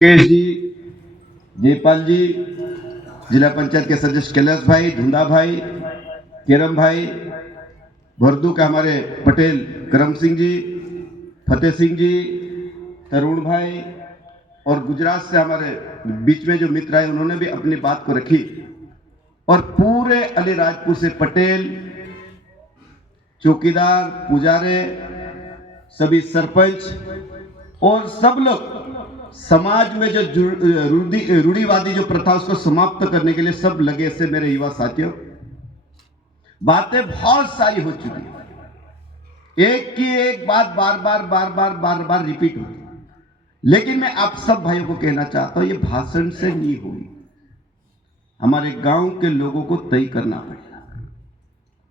मुकेश जी, जयपाल जी, जिला पंचायत के सदस्य कैलाश भाई, धुंधा भाई, केरम भाई, भरदू के हमारे पटेल करम सिंह जी, फतेह सिंह जी, तरुण भाई और गुजरात से हमारे बीच में जो मित्र आए उन्होंने भी अपनी बात को रखी और पूरे अलीराजपुर से पटेल, चौकीदार, पुजारे, सभी सरपंच और सब लोग समाज में जो रूढ़िवादी जो प्रथा उसको समाप्त करने के लिए सब लगे से मेरे युवा साथियों। बातें बहुत सारी हो चुकी है, एक की एक बात बार बार रिपीट होती है, लेकिन मैं आप सब भाइयों को कहना चाहता हूं ये भाषण से नहीं हुई, हमारे गांव के लोगों को तय करना पड़ेगा।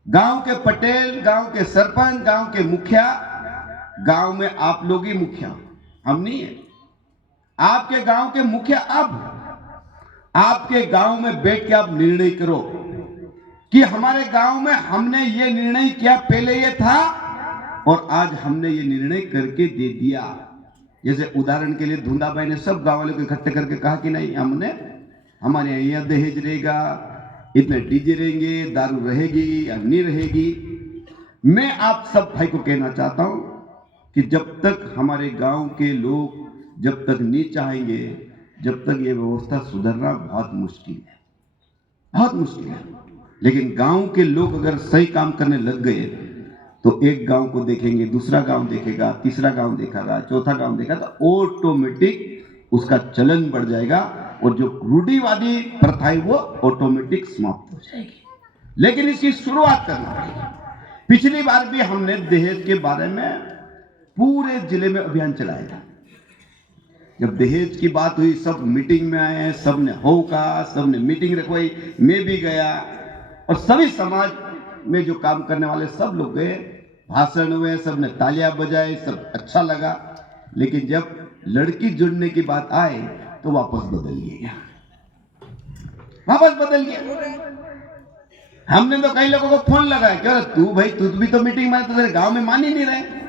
गांव के पटेल, गांव के सरपंच, गांव के मुखिया, गांव में आप लोग ही मुखिया, हम नहीं है। आपके गांव के मुखिया अब आपके गांव में बैठ के आप निर्णय करो कि हमारे गांव में हमने ये निर्णय किया, पहले ये था और आज हमने ये निर्णय करके दे दिया। जैसे उदाहरण के लिए धुंधा भाई ने सब गांव वालों को इकट्ठे करके कहा कि नहीं, हमने हमारे यहाँ दहेज रहेगा, इतने डीजे रहेंगे, दारू रहेगी या नहीं रहेगी। मैं आप सब भाई को कहना चाहता हूं कि जब तक हमारे गांव के लोग जब तक नहीं चाहेंगे, जब तक ये व्यवस्था सुधरना बहुत मुश्किल है, बहुत मुश्किल है। लेकिन गांव के लोग अगर सही काम करने लग गए तो एक गांव को देखेंगे, दूसरा गांव देखेगा, तीसरा गांव देखेगा, चौथा गांव देखेगा, तो ऑटोमेटिक उसका चलन बढ़ जाएगा और जो रूढ़िवादी प्रथा है वो ऑटोमेटिक समाप्त हो जाएगी। लेकिन इसकी शुरुआत करना पड़ेगी। पिछली बार भी हमने दहेज के बारे में पूरे जिले में अभियान चलाया था। जब दहेज की बात हुई सब मीटिंग में आए, सबने हो कहा, सबने मीटिंग रखवाई, मैं भी गया और सभी समाज में जो काम करने वाले सब लोग गए, भाषण हुए, सबने तालियां बजाई, सब अच्छा लगा। लेकिन जब लड़की जुड़ने की बात आए तो वापस बदल गया, वापस बदल गया। हमने तो कई लोगों को फोन लगाया कि अरे तू भाई, तू भी तो मीटिंग में, तो तेरे गांव में मान ही नहीं रहे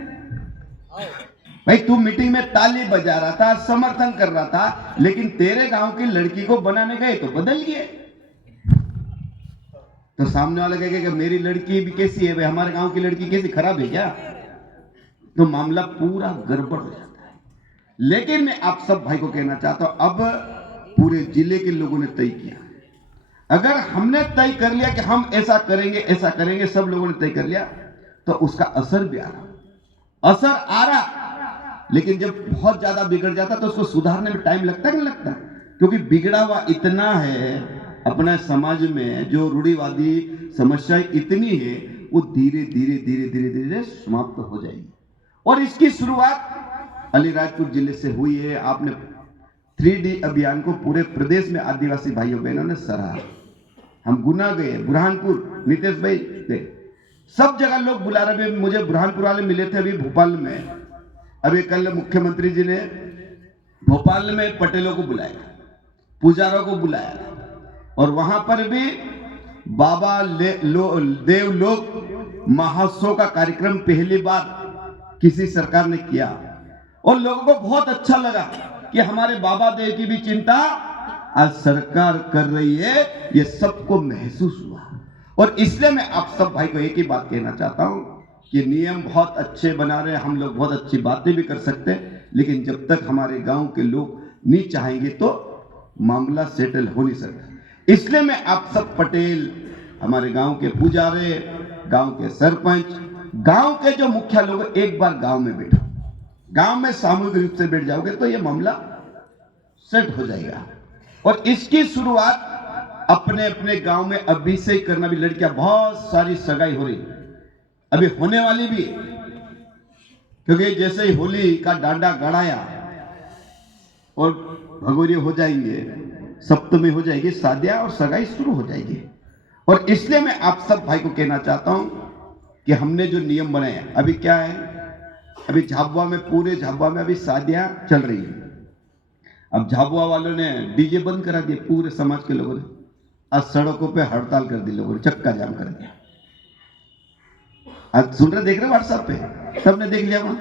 भाई, तू मीटिंग में ताली बजा रहा था, समर्थन कर रहा था, लेकिन तेरे गांव की लड़की को बनाने गए तो बदल गए। तो सामने वाला कहेगा कि मेरी लड़की भी कैसी है भाई, हमारे गांव की लड़की कैसी, खराब है क्या? तो मामला पूरा गड़बड़ हो जाता है। लेकिन मैं आप सब भाई को कहना चाहता हूं, अब पूरे जिले के लोगों ने तय किया। अगर हमने तय कर लिया कि हम ऐसा करेंगे, ऐसा करेंगे, सब लोगों ने तय कर लिया, तो उसका असर भी आ रहा, असर आ रहा। लेकिन जब बहुत ज्यादा बिगड़ जाता तो उसको सुधारने में टाइम लगता है, नहीं लगता? क्योंकि बिगड़ा हुआ इतना है अपने समाज में, जो रूढ़िवादी समस्याएं इतनी है, वो धीरे धीरे धीरे धीरे धीरे समाप्त हो जाएगी। और इसकी शुरुआत अलीराजपुर जिले से हुई है। आपने 3D अभियान को पूरे प्रदेश में आदिवासी भाइयों बहनों ने सराहा। हम गुना गए, बुरहानपुर, नीतीश भाई गए, सब जगह लोग बुला रहे। मुझे बुरहानपुर वाले मिले थे अभी भोपाल में। अभी कल मुख्यमंत्री जी ने भोपाल में पटेलों को बुलाया, पुजारों को बुलाया और वहां पर भी बाबा देवलोक महोत्सव का कार्यक्रम पहली बार किसी सरकार ने किया और लोगों को बहुत अच्छा लगा कि हमारे बाबा देव की भी चिंता आज सरकार कर रही है, ये सबको महसूस हुआ। और इसलिए मैं आप सब भाई को एक ही बात कहना चाहता हूं कि नियम बहुत अच्छे बना रहे हैं, हम लोग बहुत अच्छी बातें भी कर सकते हैं, लेकिन जब तक हमारे गांव के लोग नहीं चाहेंगे तो मामला सेटल हो नहीं सकता। इसलिए मैं आप सब पटेल, हमारे गांव के पुजारी, गांव के सरपंच, गांव के जो मुखिया लोग, एक बार गांव में बैठो, गांव में सामूहिक रूप से बैठ जाओगे तो ये मामला सेट हो जाएगा। और इसकी शुरुआत अपने अपने गांव में अभी से करना भी। लड़कियां बहुत सारी सगाई हो रही, अभी होने वाली भी, क्योंकि जैसे ही होली का डांडा गड़ाया और भगोरी हो जाएंगे, सप्तमी हो जाएगी, शादियां और सगाई शुरू हो जाएगी। और इसलिए मैं आप सब भाई को कहना चाहता हूं कि हमने जो नियम बनाए, अभी क्या है, अभी झाबुआ में, पूरे झाबुआ में अभी शादियां चल रही है। अब झाबुआ वालों ने डीजे बंद करा दिए, पूरे समाज के लोगों ने आज सड़कों पे हड़ताल कर दी, लोगों ने चक्का जाम कर दिया। आज सुन रहे, देख रहे व्हाट्सएप पे, सबने देख लिया, वहां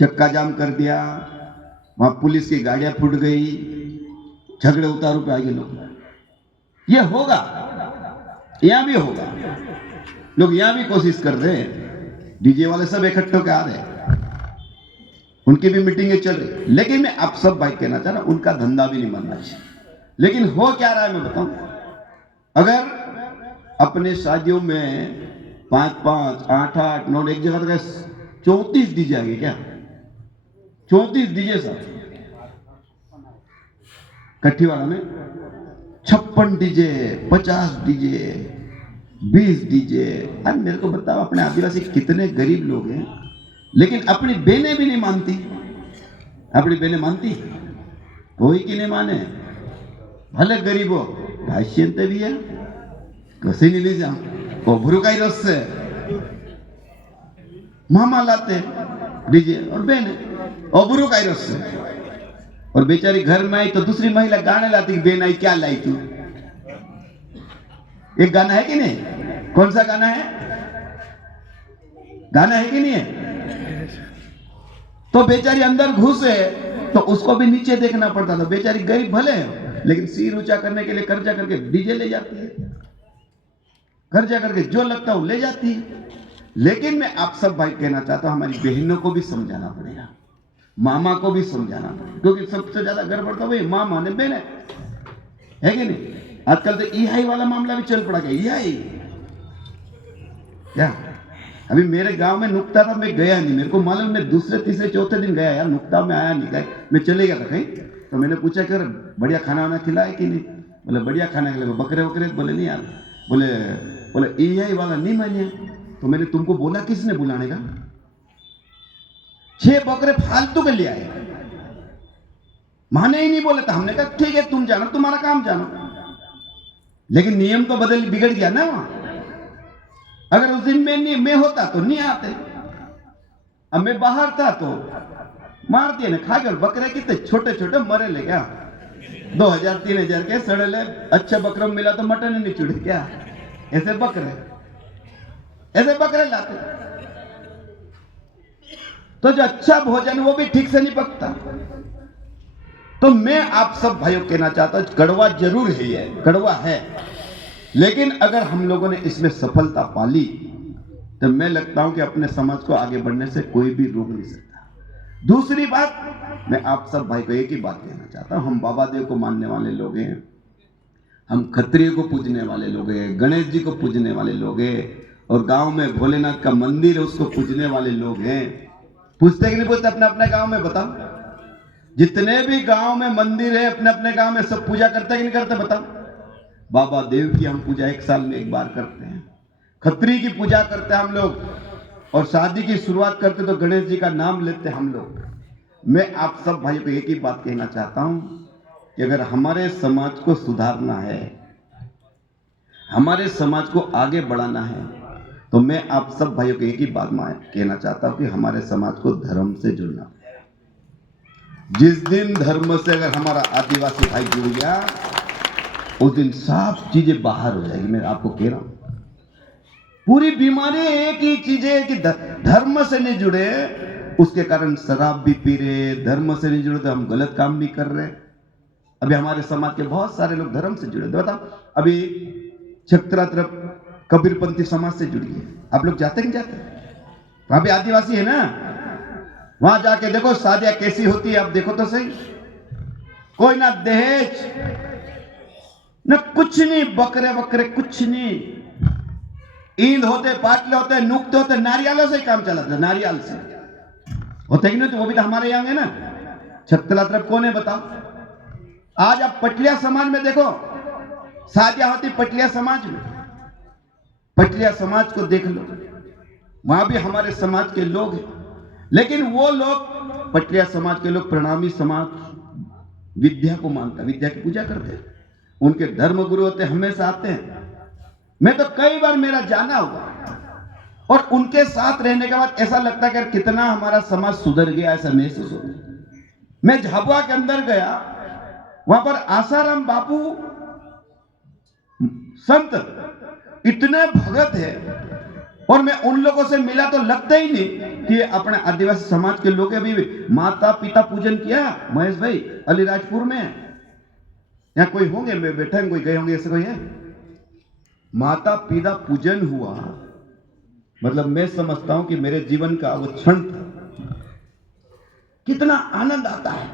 चक्का जाम कर दिया, वहां पुलिस की गाड़ियां फूट गई, झगड़े उतारू पे आ गए लोग। ये होगा, यहां भी होगा। लोग यहां भी कोशिश कर रहे हैं, डीजे वाले सब इकट्ठे होकर आ रहे हैं, उनकी भी मीटिंगें चल रही। लेकिन मैं आप सब भाई कहना चाह रहा हूं, उनका धंधा भी नहीं मानना चाहिए। लेकिन हो क्या रहा है मैं बताऊं, अगर अपने शादियों में 5-5, 8-8, 9 एक जगह तक 34 डीजे आ गए क्या, 34 डीजे सर। कठीवाड़ा में 56 डीजे, 50 डीजे, 20 डीजे। अरे मेरे को बताओ, अपने आदिवासी कितने गरीब लोग हैं, लेकिन अपनी बहनें भी नहीं मानती। अपनी बहनें मानती कोई की नहीं माने, भले गरीब हो, भाष्यंत भी है कसे नहीं ले जाओ ओभरू का ही रस से मामा लाते डीजे और बहने ओभरू का ही रस से। और बेचारी घर में आई तो दूसरी महिला गाने लाती, बहन आई क्या लाई तू। एक गाना है कि नहीं, कौन सा गाना है, गाना है कि नहीं है। तो बेचारी अंदर घुसे तो उसको भी नीचे देखना पड़ता था। बेचारी गरीब भले है, लेकिन सिर ऊंचा करने के लिए कर्जा करके डीजे ले जाती है, कर्जा करके जो लगता है वो ले जाती है। लेकिन मैं आप सब भाई कहना चाहता हूं, हमारी बहनों को भी समझाना पड़ेगा, मामा को भी समझाना पड़ेगा, क्योंकि सबसे ज्यादा गड़बड़ तो वही मामा ने बहन है कि नहीं। आजकल तो ईहाई वाला मामला भी चल पड़ा, ईहाई क्या। अभी मेरे गांव में नुक्ता था, मैं गया नहीं, मेरे को मालूम, मैं दूसरे तीसरे चौथे दिन गया यार, नुक्ता में आया नहीं, गए मैं चले गया था कहीं। तो मैंने पूछा कर बढ़िया खाना वाना खिलाया कि नहीं, बोले बढ़िया खाना खिलाया, बकरे वकरे, बोले नहीं यार, बोले बोले ईहाई वाला नहीं मानिए। तो मैंने तुमको बोला किसने बुलाने का, 6 बकरे फालतू के ले आए, माने ही नहीं बोले। तो हमने कहा ठीक है तुम जानो, तुम्हारा काम जानो, लेकिन नियम तो बिगड़ गया ना वहां। अगर उस दिन मैं होता तो नहीं आते, अब मैं बाहर था तो मार दिए ना, खा कर। बकरे कितने छोटे छोटे मरे ले क्या, 2000-3000 के सड़े ले। अच्छा बकरा मिला तो मटन ही नहीं चुड़े क्या, ऐसे बकरे लाते। तो जो अच्छा भोजन वो भी ठीक से नहीं पकता। तो मैं आप सब भाइयों कहना चाहता हूं, कड़वा जरूर है, ये कड़वा है, लेकिन अगर हम लोगों ने इसमें सफलता पाली तो मैं लगता हूं कि अपने समाज को आगे बढ़ने से कोई भी रोक नहीं सकता। दूसरी बात, मैं आप सब भाई को एक ही बात कहना चाहता हूं, हम बाबा देव को मानने वाले लोग हैं, हम खत्रिय को पूजने वाले लोग हैं, गणेश जी को पूजने वाले लोग हैं, और गांव में भोलेनाथ का मंदिर है उसको पूजने वाले लोग हैं। पूछते कि नहीं पूछते अपने अपने गांव में, बताओ। जितने भी गांव में मंदिर है अपने अपने गांव में सब पूजा करते कि नहीं करते, बताओ। बाबा देव की हम पूजा 1 साल में 1 बार करते हैं, खत्री की पूजा करते हैं हम लोग, और शादी की शुरुआत करते तो गणेश जी का नाम लेते हम लोग। मैं आप सब भाइयों को एक ही बात कहना चाहता हूं कि अगर हमारे समाज को सुधारना है, हमारे समाज को आगे बढ़ाना है, तो मैं आप सब भाइयों को एक ही बात कहना चाहता हूं कि हमारे समाज को धर्म से जुड़ना। जिस दिन धर्म से अगर हमारा आदिवासी भाई जुड़ गया, उस दिन सब चीजें बाहर हो जाएगी। मैं आपको कह रहा हूं, पूरी बीमारी एक ही चीज है कि धर्म से नहीं जुड़े, उसके कारण शराब भी पी रहे, धर्म से नहीं जुड़े तो हम गलत काम भी कर रहे। अभी हमारे समाज के बहुत सारे लोग धर्म से जुड़े, बताओ। अभी छत्रा तरफ कबीरपंथी समाज से जुड़ी है, आप लोग जाते नहीं जाते, वहां भी आदिवासी है ना, वहां जाके देखो शादियां कैसी होती है, आप देखो तो सही। कोई ना दहेज न कुछ नहीं, बकरे बकरे कुछ नहीं, ईंद होते, पाटले होते, नुक्ते होते, नारियालों से ही काम चलाते, नारियल से होते कि नहीं, तो वो भी तो हमारे यहाँ है ना। छत्तला तरफ कौन है बताओ। आज आप पटलिया समाज में देखो, शादियां होती पटलिया समाज में, पटलिया समाज को देख लो, वहां भी हमारे समाज के लोग हैं, लेकिन वो लोग पटलिया समाज के लोग, प्रणामी समाज विद्या को मानता, विद्या की पूजा करते हैं, उनके धर्म गुरु होते हमेशा आते हैं। मैं तो कई बार मेरा जाना हुआ, और उनके साथ रहने के बाद ऐसा लगता है कि कितना हमारा समाज सुधर गया, ऐसा महसूस होता। मैं झाबुआ के अंदर गया, वहां पर आसाराम बापू संत इतने भगत है, और मैं उन लोगों से मिला तो लगता ही नहीं कि अपने आदिवासी समाज के लोग अभी माता पिता पूजन किया महेश भाई अलीराजपुर में? यहाँ कोई होंगे बैठे कोई गए होंगे, ऐसे कोई है? माता पिता पूजन हुआ मतलब मैं समझता हूं कि मेरे जीवन का वो क्षण था। कितना आनंद आता है।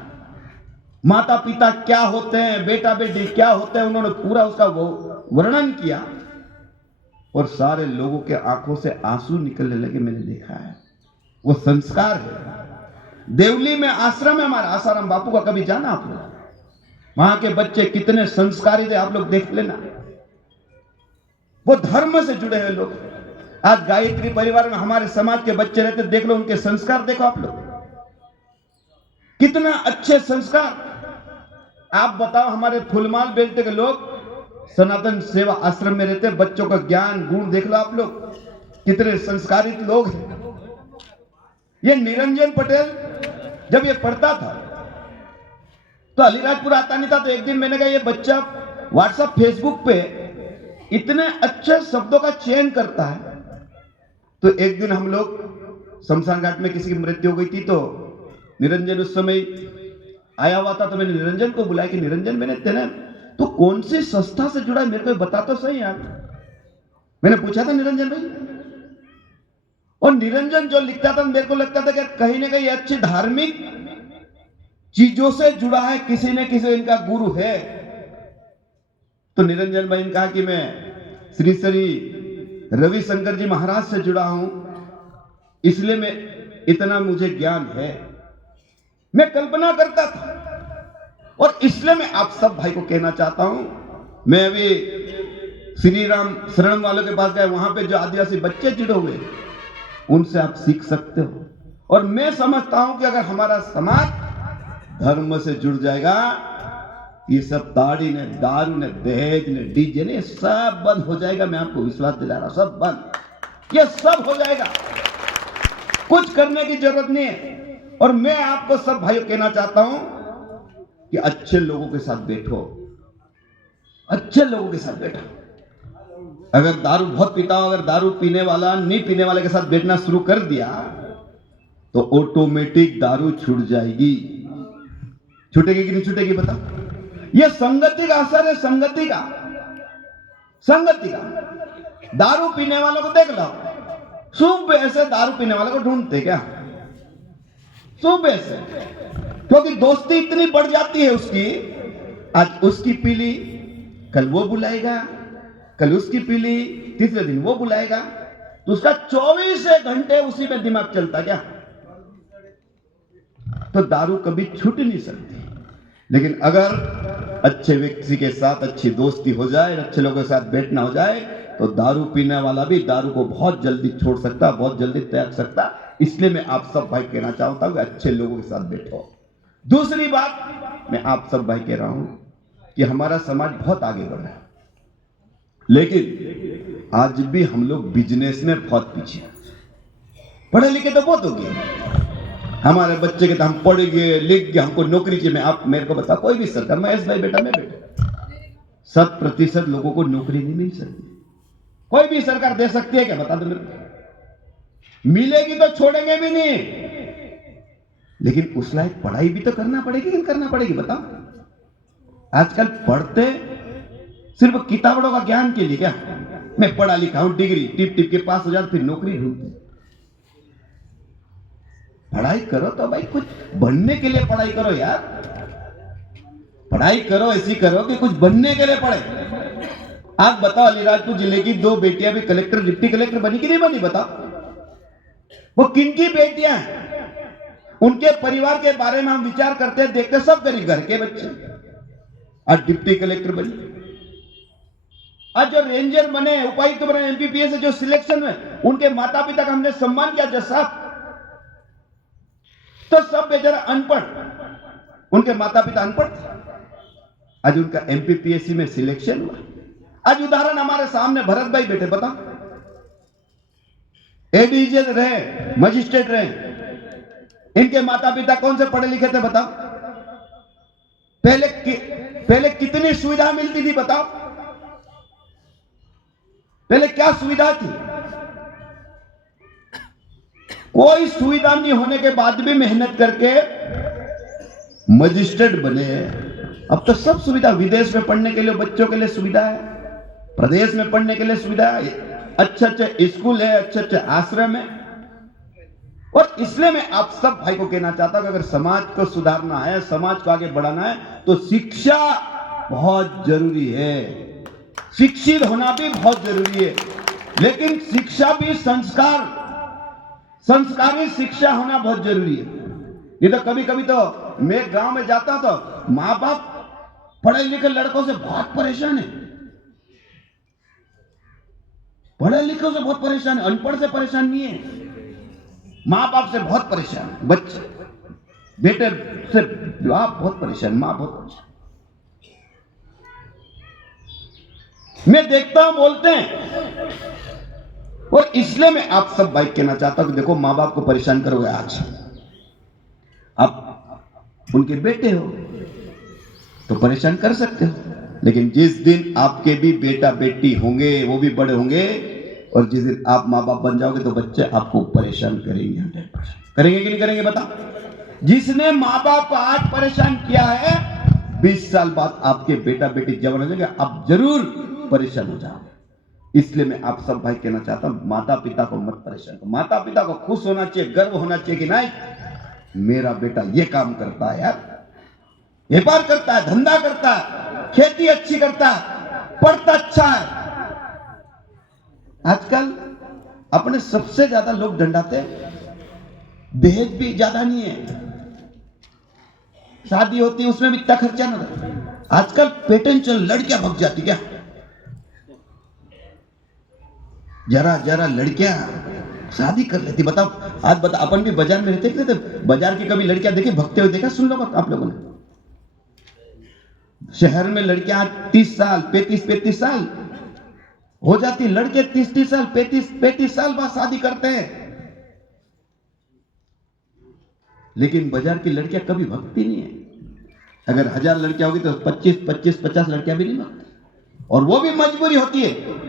माता पिता क्या होते हैं, बेटा बेटी क्या होते हैं, उन्होंने पूरा उसका वो वर्णन किया और सारे लोगों के आंखों से आंसू निकलने लगे। मैंने देखा है, वो संस्कार है। देवली में आश्रम है हमारा, आसाराम बापू का, कभी जाना आप लोग? वहां के बच्चे कितने संस्कारी थे, आप लोग देख लेना। वो धर्म से जुड़े हुए लोग। आज गायत्री परिवार में हमारे समाज के बच्चे रहते, देख लो उनके संस्कार, देखो आप लोग कितना अच्छे संस्कार। आप बताओ, हमारे फुलमाल बेल्ट के लोग सनातन सेवा आश्रम में रहते, बच्चों का ज्ञान गुण देख लो आप लोग, कितने संस्कारित लोग हैं। ये निरंजन पटेल जब ये पढ़ता था तो अलीराजपुर आता नहीं था, तो एक दिन मैंने कहा ये बच्चा व्हाट्सएप फेसबुक पे इतने अच्छे शब्दों का चयन करता है। तो एक दिन हम लोग शमशान घाट में किसी की मृत्यु हो गई थी, तो निरंजन उस समय आया हुआ था, तो मैंने निरंजन को बुलाया कि निरंजन, मैंने तेरे तो कौन सी संस्था से जुड़ा है, मेरे को बता तो सही यार। मैंने पूछा था निरंजन भाई, और निरंजन जो लिखता था मेरे को लगता था कि कहीं ना कहीं अच्छी धार्मिक चीजों से जुड़ा है, किसी न किसी इनका गुरु है। तो निरंजन भाई ने कहा कि मैं श्री श्री रविशंकर जी महाराज से जुड़ा हूं, इसलिए मैं इतना मुझे ज्ञान है। मैं कल्पना करता था, और इसलिए मैं आप सब भाई को कहना चाहता हूं, मैं अभी श्री राम शरण वालों के पास गया, वहां पे जो आदिवासी बच्चे जुड़े हुए उनसे आप सीख सकते हो। और मैं समझता हूं कि अगर हमारा समाज धर्म से जुड़ जाएगा, ये सब ताड़ी ने, दारू ने, दहेज ने, डीजे ने, सब बंद हो जाएगा। मैं आपको विश्वास दिला रहा हूं, सब बंद, ये सब हो जाएगा। कुछ करने की जरूरत नहीं है। और मैं आपको सब भाइयों कहना चाहता हूं कि अच्छे लोगों के साथ बैठो, अच्छे लोगों के साथ बैठो। अगर दारू बहुत पीता हो, अगर दारू पीने वाला नहीं पीने वाले के साथ बैठना शुरू कर दिया तो ऑटोमेटिक दारू छूट जाएगी। छूटेगी कि नहीं छूटेगी बताओ? यह संगति का असर है, संगति का, संगति का। दारू पीने वालों को देख लो, सुबह से दारू पीने वालों को ढूंढते क्या, सुबह से, क्योंकि दोस्ती इतनी बढ़ जाती है उसकी। आज उसकी पीली, कल वो बुलाएगा, कल उसकी पीली, तीसरे दिन वो बुलाएगा, तो उसका 24 घंटे उसी में दिमाग चलता क्या? तो दारू कभी छूट नहीं सकती। लेकिन अगर अच्छे व्यक्ति के साथ अच्छी दोस्ती हो जाए, अच्छे लोगों के साथ बैठना हो जाए, तो दारू पीने वाला भी दारू को बहुत जल्दी छोड़ सकता, बहुत जल्दी त्याग सकता। इसलिए मैं आप सब भाई कहना चाहता हूं कि अच्छे लोगों के साथ बैठो। दूसरी बात मैं आप सब भाई कह रहा हूं कि हमारा समाज बहुत आगे बढ़ रहा है, लेकिन आज भी हम लोग बिजनेस में बहुत पीछे हैं। पढ़े लिखे तो बहुत हो गए हमारे बच्चे के, तो हम पढ़ गए लिख गए, हमको नौकरी चाहिए। मैं आप मेरे को बता, कोई भी सरकार, महेश भाई बेटा, मैं बेटा, 100% लोगों को नौकरी नहीं मिल सकती। कोई भी सरकार दे सकती है क्या, बता दो मेरे को? मिलेगी तो छोड़ेंगे भी नहीं, लेकिन उस लायक पढ़ाई भी तो करना पड़ेगी कि करना पड़ेगी बताओ? आजकल पढ़ते सिर्फ किताबों का ज्ञान के लिए क्या? मैं पढ़ा लिखा हूं, डिग्री टिप टिप के पास हो जाए, फिर नौकरी ढूंढते। पढ़ाई करो तो भाई कुछ बनने के लिए पढ़ाई करो यार। पढ़ाई करो ऐसी करो कि कुछ बनने के लिए पढ़े। आप बताओ, अलीराजपुर जिले की 2 बेटियां भी कलेक्टर, डिप्टी कलेक्टर बनी कि नहीं बनी बताओ? वो किनकी बेटियां हैं? उनके परिवार के बारे में हम विचार करते हैं, देखते, सब गरीब घर के बच्चे आज डिप्टी कलेक्टर बने, आज जो रेंजर बने, उपायुक्त बने, एमपीपीएस जो सिलेक्शन में उनके माता पिता का हमने सम्मान किया जैसा, तो सब बेचारा अनपढ़, उनके माता पिता अनपढ़ थे, आज उनका एमपीपीएससी में सिलेक्शन हुआ। आज उदाहरण हमारे सामने भरत भाई बैठे, बता, एडीजे रहे, मजिस्ट्रेट रहे, इनके माता पिता कौन से पढ़े लिखे थे बताओ? पहले कितनी सुविधा मिलती थी बताओ? पहले क्या सुविधा थी? कोई सुविधा नहीं होने के बाद भी मेहनत करके मजिस्ट्रेट बने। अब तो सब सुविधा, विदेश में पढ़ने के लिए बच्चों के लिए सुविधा है, प्रदेश में पढ़ने के लिए सुविधा है, अच्छे अच्छे स्कूल है, अच्छे अच्छे आश्रम है। और इसलिए मैं आप सब भाई को कहना चाहता हूं कि अगर समाज को सुधारना है, समाज को आगे बढ़ाना है, तो शिक्षा बहुत जरूरी है। शिक्षित होना भी बहुत जरूरी है, लेकिन शिक्षा भी संस्कारी शिक्षा होना बहुत जरूरी है। ये तो कभी कभी तो मैं गांव में जाता तो माँ बाप पढ़े लिखे लड़कों से बहुत परेशान है, पढ़े लिखे से बहुत परेशान है, अनपढ़ से परेशान नहीं है, माँ बाप से बहुत परेशान है। बच्चे बेटे से बाप बहुत परेशान, माँ बहुत परेशान। मैं देखता हूं, बोलते हैं। और इसलिए मैं आप सब भाई कहना चाहता हूं कि देखो, माँ बाप को परेशान करोगे, आज आप उनके बेटे हो तो परेशान कर सकते हो, लेकिन जिस दिन आपके भी बेटा बेटी होंगे, वो भी बड़े होंगे, और जिस दिन आप माँ बाप बन जाओगे तो बच्चे आपको परेशान करेंगे। 100% करेंगे कि नहीं करेंगे बताओ? जिसने माँ बाप को आज परेशान किया है, 20 साल बाद आपके बेटा बेटी जवान हो जाएंगे, आप जरूर परेशान हो जाओगे। इसलिए मैं आप सब भाई कहना चाहता हूं, माता पिता को मत परेशान करो। माता पिता को खुश होना चाहिए, गर्व होना चाहिए कि नहीं, मेरा बेटा ये काम करता है यार, व्यापार करता है, धंधा करता है, खेती अच्छी करता है, पढ़ता अच्छा है। आजकल अपने सबसे ज्यादा लोग डंडाते, दहेज भी ज्यादा नहीं है, शादी होती है उसमें भी इतना खर्चा ना होता। आजकल पैटर्न चल, लड़कियां भग जाती क्या, जरा जरा लड़कियां शादी कर लेती। बताओ, आज बता, अपन भी बाजार में रहते थे, बाजार की कभी लड़कियां देखी भगते हुए देखा? सुन लो आप लोगों ने, शहर में लड़कियां 30 साल 35 साल हो जाती, लड़के 30 साल 35 साल बाद शादी करते हैं, लेकिन बाजार की लड़कियां कभी भगती नहीं है। अगर 1000 लड़कियां होगी तो 25-50 लड़कियां भी नहीं भगती। और वो भी मजबूरी होती है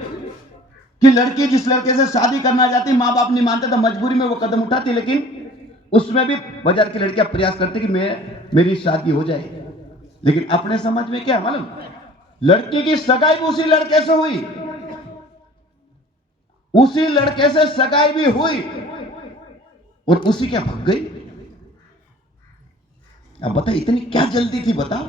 कि लड़की जिस लड़के से शादी करना चाहती, माँ बाप नहीं मानते तो मजबूरी में वो कदम उठाती, लेकिन उसमें भी बाजार की लड़कियां प्रयास करती कि मेरी शादी हो जाए। लेकिन अपने समाज में क्या मालूम, लड़की की सगाई भी उसी लड़के से हुई, उसी लड़के से सगाई भी हुई, और उसी क्या भग गई। अब बता, इतनी क्या जल्दी थी बताओ?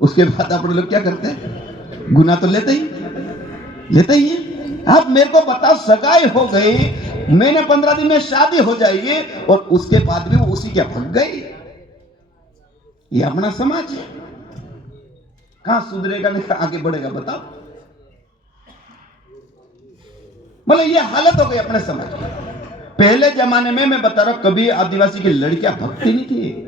उसके बाद अपने लोग क्या करते हैं, गुनाह तो लेते ही है। आप मेरे को बताओ, सगाई हो गई, महीने 15 दिन में शादी हो जाएगी, और उसके बाद भी वो उसी क्या भग गई। ये अपना समाज है, कहां सुधरेगा नहीं आगे बढ़ेगा बताओ? मतलब ये हालत हो गई अपने समाज की। पहले जमाने में मैं बता रहा हूं, कभी आदिवासी की लड़कियां भगती नहीं थी।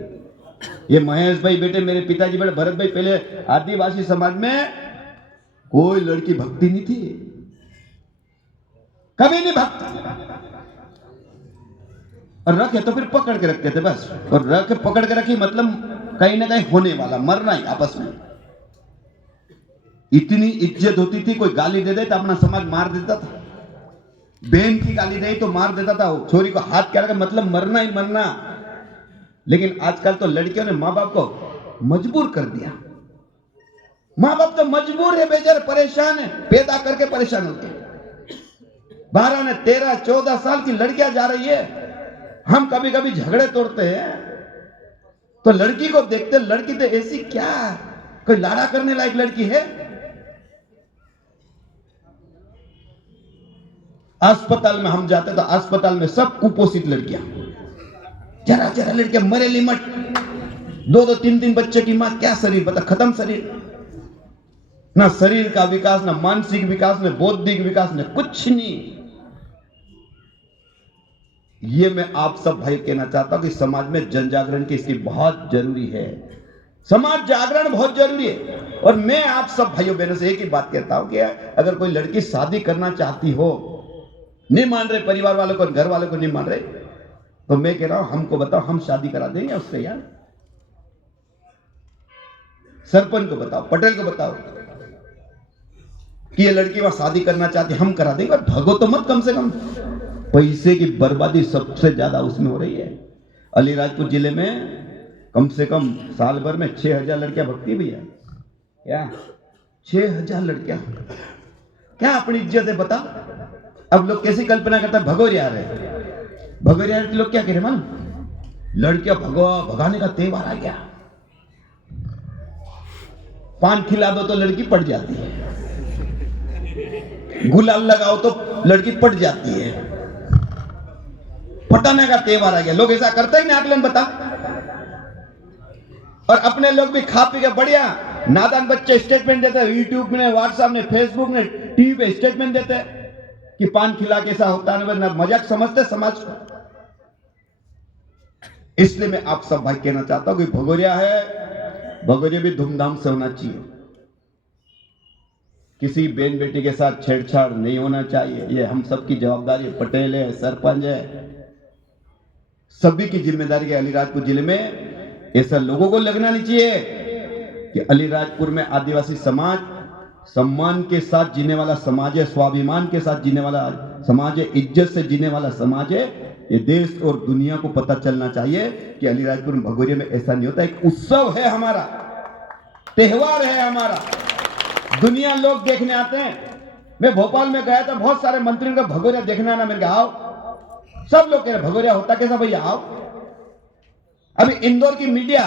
ये महेश भाई बेटे, मेरे piताजी बेटे भरत भाई, पहले आदिवासी समाज में कोई लड़की भक्ति नहीं थी, कभी नहीं भक्ति। और रखे तो फिर पकड़ के रखते थे बस, और रख पकड़ के रखी मतलब कहीं ना कहीं होने वाला, मरना ही आपस में। इतनी इज्जत होती थी, कोई गाली दे दे तो अपना समाज मार देता था, बहन की गाली दे तो मार देता था, छोरी को हाथ क्या मतलब मरना ही मरना। लेकिन आजकल तो लड़कियों ने माँ बाप को मजबूर कर दिया। माँ बाप तो मजबूर है, बेचारे परेशान है, पैदा करके परेशान होते हैं। 12 ने 13 14 साल की लड़कियां जा रही है। हम कभी कभी झगड़े तोड़ते हैं तो लड़की को देखते, लड़की तो ऐसी क्या, कोई लाड़ा करने लायक लड़की है? अस्पताल में हम जाते तो अस्पताल में सब कुपोषित लड़कियां, जरा जरा लड़कियां मरे लिमट, 2-2 3-3 बच्चे की मां, क्या शरीर बता, खत्म शरीर, ना शरीर का विकास, ना मानसिक विकास, ना बौद्धिक विकास, ना कुछ नहीं। ये मैं आप सब भाई कहना चाहता हूं कि समाज में जन जागरण की इसकी बहुत जरूरी है, समाज जागरण बहुत जरूरी है। और मैं आप सब भाइयों बहनों से एक ही बात कहता हूं कि अगर कोई लड़की शादी करना चाहती हो, नहीं मान रहे परिवार वालों को, घर वालों को नहीं मान रहे, तो मैं कह रहा हूं हमको बताओ, हम शादी करा देंगे उससे यार। सरपंच को बताओ, पटेल को बताओ कि ये लड़की वहां शादी करना चाहती, हम करा देंगे। भगो तो मत कम से कम, पैसे की बर्बादी सबसे ज्यादा उसमें हो रही है। अलीराजपुर जिले में कम से कम साल भर में 6000 लड़कियां भगती भी है। क्या 6000 लड़कियां? क्या अपनी इज्जत है बता? अब लोग कैसी कल्पना करते हैं, भगोरिया रहे, भगोरिया के लोग क्या कह रहे मालूम, लड़कियां भगाने का त्योहार आ गया, पान खिला दो तो लड़की पट जाती है, गुलाल लगाओ तो लड़की पट जाती है, पटाने का त्योहार आ गया। लोग ऐसा करते ही नहीं आकलन बता। और अपने लोग भी खा पी के बढ़िया नादान बच्चे स्टेटमेंट देते हैं, यूट्यूब में, व्हाट्सएप में, फेसबुक में, टीवी पे स्टेटमेंट देते हैं कि पान खिला कैसा होता है, ना मजाक समझते समाज को। इसलिए मैं आप सब भाई कहना चाहता हूं कि भगोरिया है, भगोरिया भी धूमधाम से होना चाहिए, किसी बहन बेटी के साथ छेड़छाड़ नहीं होना चाहिए। ये हम सबकी जवाबदारी है, पटेल है, सरपंच है, सभी की जिम्मेदारी है। अलीराजपुर जिले में ऐसा लोगों को लगना नहीं चाहिए कि अलीराजपुर में आदिवासी समाज सम्मान के साथ जीने वाला समाज है, स्वाभिमान के साथ जीने वाला समाज है, इज्जत से जीने वाला समाज है। ये देश और दुनिया को पता चलना चाहिए कि अलीराजपुर भगोरिया में ऐसा नहीं होता। एक उत्सव है हमारा, त्योहार है हमारा, दुनिया लोग देखने आते हैं। मैं भोपाल में गया था, बहुत सारे मंत्रियों का भगोरिया देखना ना, मैंने कहा आओ, सब लोग कह रहे भगोरिया होता कैसा भैया, आओ। अभी इंदौर की मीडिया